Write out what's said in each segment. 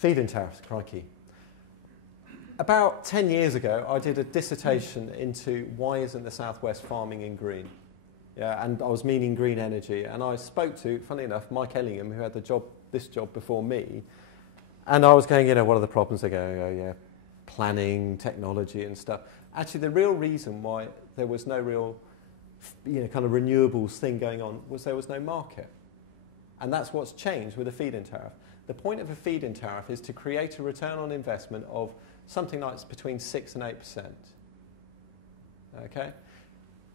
Feed-in tariffs, crikey. About 10 years ago, I did a dissertation into why isn't the South West farming in green? Yeah, and I was meaning green energy. And I spoke to, funny enough, Mike Ellingham, who had this job before me. And I was going, what are the problems? They go, oh, yeah, planning, technology and stuff. Actually, the real reason why there was no real, kind of renewables thing going on was there was no market. And that's what's changed with the feed-in tariff. The point of a feed-in tariff is to create a return on investment of something like between 6 and 8%. Okay?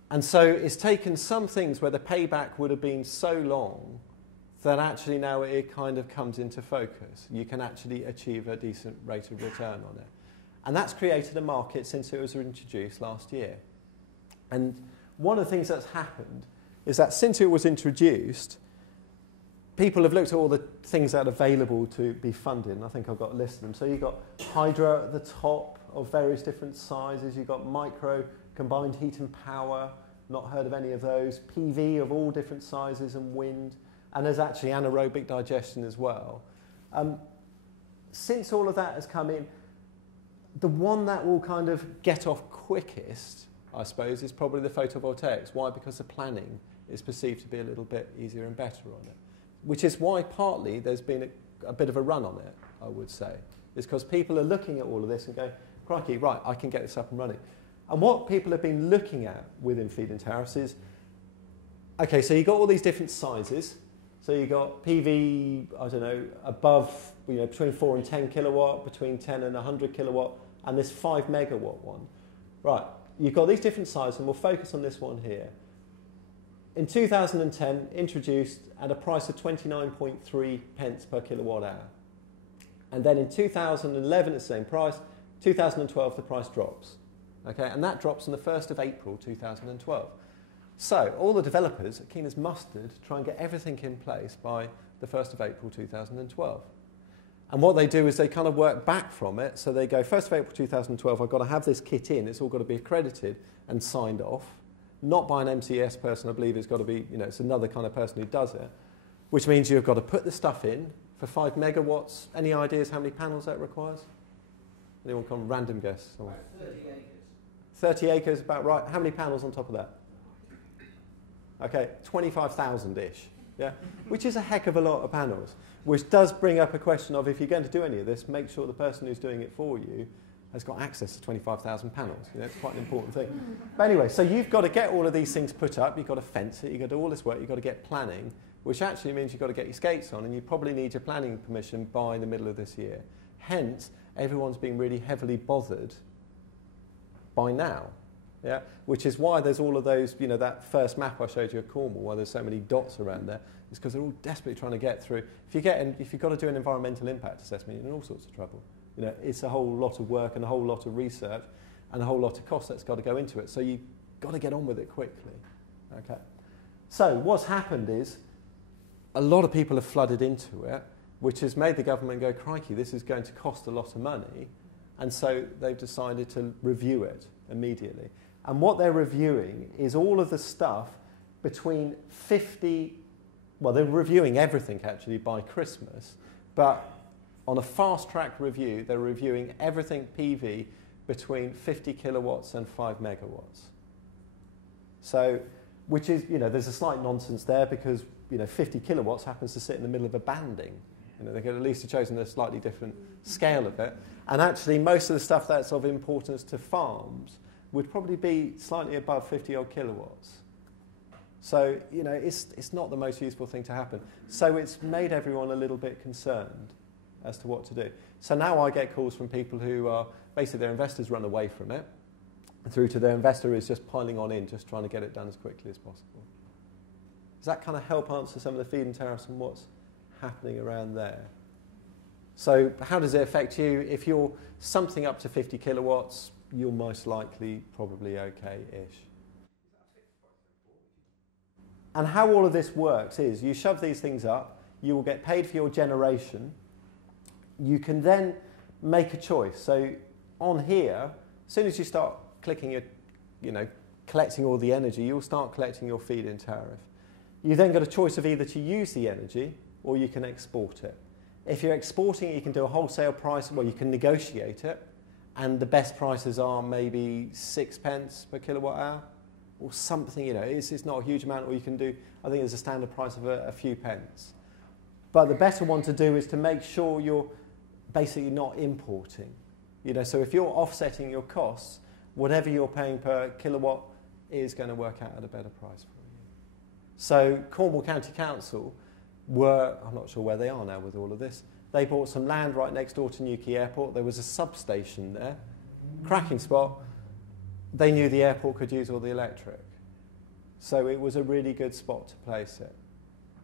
And so it's taken some things where the payback would have been so long that actually now it kind of comes into focus. You can actually achieve a decent rate of return on it. And that's created a market since it was introduced last year. And one of the things that's happened is that since it was introduced, people have looked at all the things that are available to be funded, and I think I've got a list of them. So you've got hydro at the top of various different sizes. You've got micro, combined heat and power, not heard of any of those. PV of all different sizes and wind. And there's actually anaerobic digestion as well. Since all of that has come in, the one that will kind of get off quickest, I suppose, is probably the photovoltaics. Why? Because the planning is perceived to be a little bit easier and better on it. Which is why partly there's been a bit of a run on it, I would say. It's because people are looking at all of this and going, crikey, right, I can get this up and running. And what people have been looking at within feed-in tariffs is, okay, so you've got all these different sizes. So you've got PV, I don't know, above, between 4 and 10 kilowatt, between 10 and 100 kilowatt, and this 5 megawatt one. Right, you've got these different sizes, and we'll focus on this one here. In 2010, introduced at a price of 29.3 pence per kilowatt hour. And then in 2011, it's the same price. 2012, the price drops. Okay, and that drops on the 1st of April 2012. So all the developers are keen as mustard to try and get everything in place by the 1st of April 2012. And what they do is they kind of work back from it. So they go, 1st of April 2012, I've got to have this kit in. It's all got to be accredited and signed off. Not by an MCS person, I believe it's got to be, it's another kind of person who does it. Which means you've got to put the stuff in for 5 megawatts. Any ideas how many panels that requires? Anyone come random guess? About 30 acres. 30 acres, about right. How many panels on top of that? Okay, 25,000-ish, yeah? Which is a heck of a lot of panels, which does bring up a question of if you're going to do any of this, make sure the person who's doing it for you has got access to 25,000 panels. It's quite an important thing. But anyway, so you've got to get all of these things put up, you've got to fence it, you've got to do all this work, you've got to get planning, which actually means you've got to get your skates on, and you probably need your planning permission by the middle of this year. Hence, everyone's being really heavily bothered by now. Yeah? Which is why there's all of those, that first map I showed you of Cornwall, why there's so many dots around there, is because they're all desperately trying to get through. If you've got to do an environmental impact assessment, you're in all sorts of trouble. It's a whole lot of work and a whole lot of research and a whole lot of cost that's got to go into it. So you've got to get on with it quickly. Okay. So what's happened is a lot of people have flooded into it, which has made the government go, crikey, this is going to cost a lot of money. And so they've decided to review it immediately. And what they're reviewing is all of the stuff between 50, well, they're reviewing everything actually by Christmas, but on a fast-track review, they're reviewing everything PV between 50 kilowatts and 5 megawatts. So, which is, there's a slight nonsense there because, 50 kilowatts happens to sit in the middle of a banding. They could at least have chosen a slightly different scale of it. And actually, most of the stuff that's of importance to farms would probably be slightly above 50-odd kilowatts. So, it's not the most useful thing to happen. So it's made everyone a little bit concerned as to what to do. So now I get calls from people who are, basically their investors run away from it, through to their investor is just piling on in, just trying to get it done as quickly as possible. Does that kind of help answer some of the feed-in tariffs and what's happening around there? So how does it affect you? If you're something up to 50 kilowatts, you're most likely probably okay-ish. And how all of this works is you shove these things up, you will get paid for your generation. You can then make a choice. So on here, as soon as you start clicking your, collecting all the energy, you'll start collecting your feed-in tariff. You then got a choice of either to use the energy or you can export it. If you're exporting it, you can do a wholesale price, well, you can negotiate it, and the best prices are maybe 6 pence per kilowatt hour, or something, it's not a huge amount, or you can do, I think there's a standard price of a few pence. But the better one to do is to make sure you're basically not importing. So if you're offsetting your costs, whatever you're paying per kilowatt is going to work out at a better price for you. So Cornwall County Council I'm not sure where they are now with all of this, they bought some land right next door to Newquay Airport. There was a substation there, cracking spot. They knew the airport could use all the electric. So it was a really good spot to place it.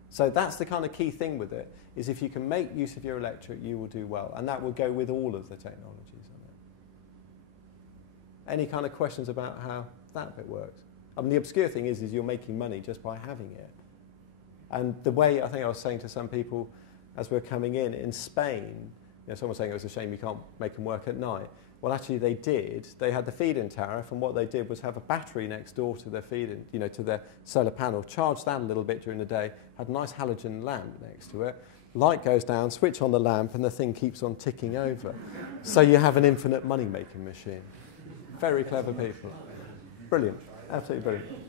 So that's the kind of key thing with it, is if you can make use of your electric, you will do well. And that will go with all of the technologies on it. Any kind of questions about how that bit works? I mean, the obscure thing is you're making money just by having it. And the way, I think I was saying to some people as we were coming in Spain, someone was saying it was a shame you can't make them work at night. Well, actually they did. They had the feed-in tariff, and what they did was have a battery next door to their feed-in, to their solar panel, charge that a little bit during the day, had a nice halogen lamp next to it, light goes down, switch on the lamp, and the thing keeps on ticking over. So you have an infinite money-making machine. Very clever people. Brilliant. Absolutely brilliant.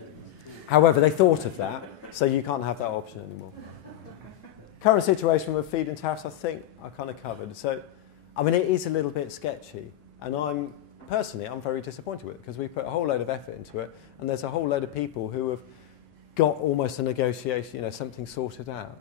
However, they thought of that, so you can't have that option anymore. Current situation with feed-in tariffs, I think I kind of covered. So, I mean, it is a little bit sketchy, and I'm very disappointed with it, because we put a whole load of effort into it, and there's a whole load of people who have got almost a negotiation, something sorted out.